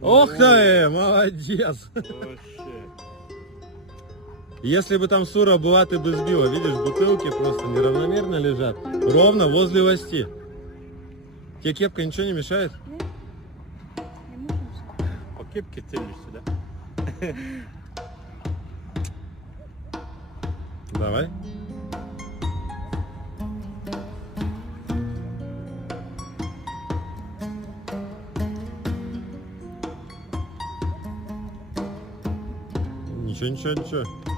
Ох ты, молодец. Вообще. Если бы там Сура была, ты бы сбила. Видишь, бутылки просто неравномерно лежат. Ровно возле ости. Тебе кепка ничего не мешает? По кепке целишься, да? Давай. Ничего.